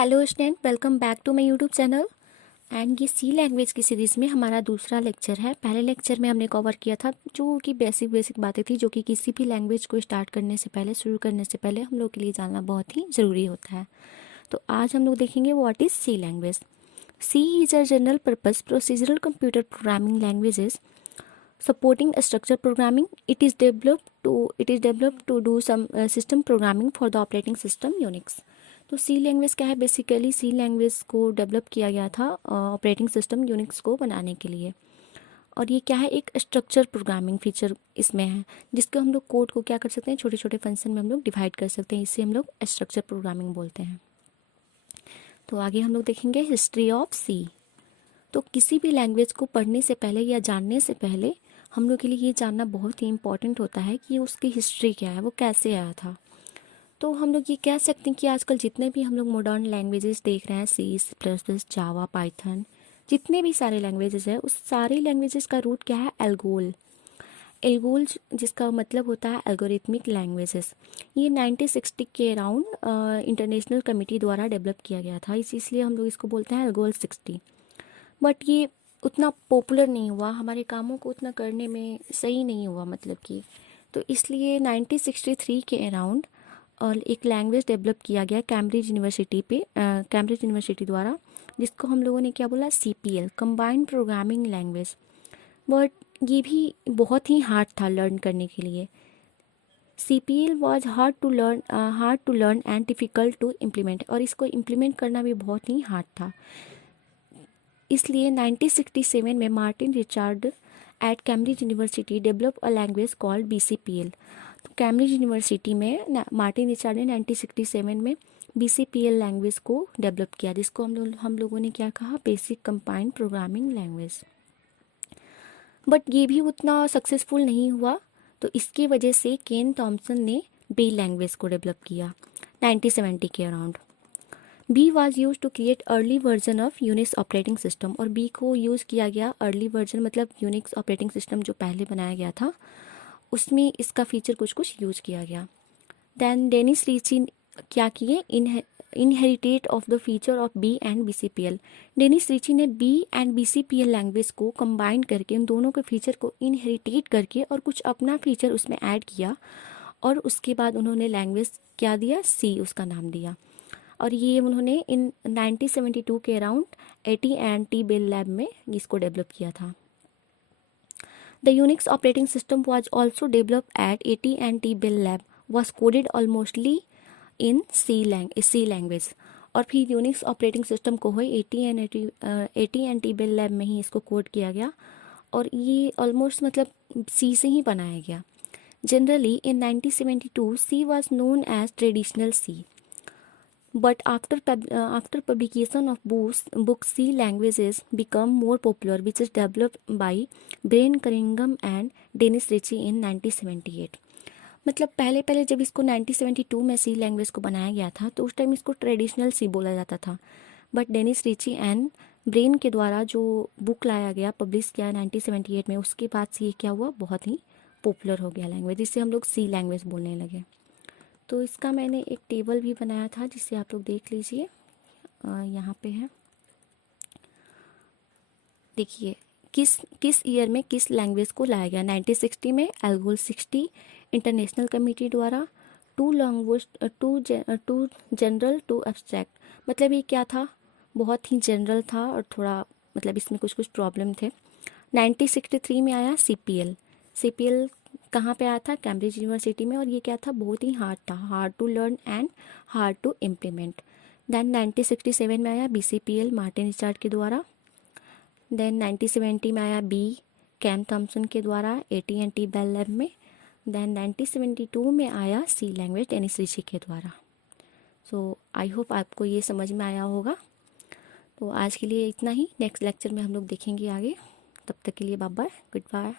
Hello student, welcome back to my YouTube channel. And ये C language की series में हमारा दूसरा लेक्चर है। पहले लेक्चर में हमने कवर किया था जो कि बेसिक बातें थी, जो कि किसी भी लैंग्वेज को स्टार्ट करने से पहले, शुरू करने से पहले हम लोग के लिए जानना बहुत ही ज़रूरी होता है। तो आज हम लोग देखेंगे what is C language. C is a general purpose procedural computer programming languages supporting structure programming. It is developed to do some system programming for the operating system Unix. तो सी लैंग्वेज क्या है? बेसिकली सी language को develop किया गया था operating system Unix को बनाने के लिए। और ये क्या है? एक स्ट्रक्चर प्रोग्रामिंग फीचर इसमें है, जिसको हम लोग कोड को क्या कर सकते हैं, छोटे छोटे फंक्शन में हम लोग डिवाइड कर सकते हैं। इसे हम लोग स्ट्रक्चर प्रोग्रामिंग बोलते हैं। तो आगे हम लोग देखेंगे हिस्ट्री ऑफ सी। तो किसी भी लैंग्वेज को पढ़ने से पहले या जानने से पहले हम लोग के लिए ये जानना बहुत ही इम्पॉर्टेंट होता है कि उसकी हिस्ट्री क्या है, वो कैसे आया था। तो हम लोग ये कह सकते हैं कि आजकल जितने भी हम लोग मॉडर्न लैंग्वेजेस देख रहे हैं, सी प्लस प्लस, जावा, पाइथन, जितने भी सारे लैंग्वेजेस हैं, उस सारे लैंग्वेजेस का रूट क्या है? एल्गोल। एल्गोल जिसका मतलब होता है एल्गोरिथमिक लैंग्वेजेस। ये 1960 के अराउंड इंटरनेशनल कमेटी द्वारा डेवलप किया गया था, इसलिए हम लोग इसको बोलते हैं एल्गोल 60। बट ये उतना पॉपुलर नहीं हुआ, हमारे कामों को उतना करने में सही नहीं हुआ, मतलब कि तो इसलिए 1963 के अराउंड और एक लैंग्वेज डेवलप किया गया कैम्ब्रिज यूनिवर्सिटी द्वारा, जिसको हम लोगों ने क्या बोला? CPL, combined programming language. But ये भी बहुत ही हार्ड था लर्न करने के लिए। CPL was hard to learn and difficult to implement, और इसको इम्प्लीमेंट करना भी बहुत ही हार्ड था। इसलिए 1967 में Martin Richard at Cambridge University develop a language called BCPL। तो कैम्ब्रिज यूनिवर्सिटी में मार्टिन रिचर्ड ने 1967 में BCPL लैंग्वेज को डेवलप किया, जिसको हम लोगों ने क्या कहा? Basic combined programming language. But ये भी उतना सक्सेसफुल नहीं हुआ, तो इसकी वजह से केन थॉमसन ने बी लैंग्वेज को डेवलप किया 1970 के around. B was use to create early version of Unix operating system, और बी को यूज़ किया गया अर्ली वर्जन, मतलब यूनिक्स ऑपरेटिंग सिस्टम जो पहले बनाया गया था उसमें इसका फीचर कुछ यूज किया गया। देन डेनिस रीची क्या किए? Inherited of the feature of B and BCPL। Dennis Ritchie ने बी एंड BCPL लैंग्वेज को कंबाइन करके, उन दोनों के फीचर को इनहेरिटेट करके और कुछ अपना फीचर उसमें ऐड किया, और उसके बाद उन्होंने लैंग्वेज क्या दिया? सी उसका नाम दिया। और ये उन्होंने इन 1972 के अराउंड AT&T बेल लैब में इसको डेवलप किया था। The Unix operating system was also developed at AT&T Bell Lab, was coded almostly in C language. और फिर यूनिक्स ऑपरेटिंग सिस्टम को हुई AT&T बेल लैब में ही इसको कोड किया गया, और ये ऑलमोस्ट मतलब सी से ही बनाया गया। Generally in 1972 C was known as traditional C, but after publication of books C languages become more popular, which is developed by Brian Cunningham and Dennis Ritchie in 1978। मतलब पहले जब इसको 1972 में सी लैंग्वेज को बनाया गया था, तो उस टाइम इसको ट्रेडिशनल सी बोला जाता था। But Dennis Ritchie and Brian के द्वारा जो बुक लाया गया, पब्लिश किया 1978 में, उसके बाद से ये क्या हुआ? बहुत ही पॉपुलर हो गया लैंग्वेज, जिससे हम लोग सी लैंग्वेज बोलने लगे। तो इसका मैंने एक टेबल भी बनाया था, जिसे आप लोग देख लीजिए, यहाँ पे है। देखिए किस ईयर में किस लैंग्वेज को लाया गया। 1960 में एल्गोल 60 इंटरनेशनल कमेटी द्वारा, टू जनरल टू एब्स्ट्रैक्ट। मतलब ये क्या था? बहुत ही जनरल था, और थोड़ा मतलब इसमें कुछ प्रॉब्लम थे। 1963 में आया CPL कहाँ पे आया था? कैम्ब्रिज यूनिवर्सिटी में, और ये क्या था? बहुत ही हार्ड था, hard to learn and hard to implement. Then 1967 में आया BCPL मार्टिन रिचर्ड के द्वारा। देन 1970 में आया बी कैम थॉमसन के द्वारा AT&T बेल लैब में। देन 1972 में आया सी लैंग्वेज डेनिस रिची के द्वारा। सो आई होप आपको ये समझ में आया होगा। तो आज के लिए इतना ही, नेक्स्ट लेक्चर में हम लोग देखेंगे आगे। तब तक के लिए बाय बाय, गुड बाय।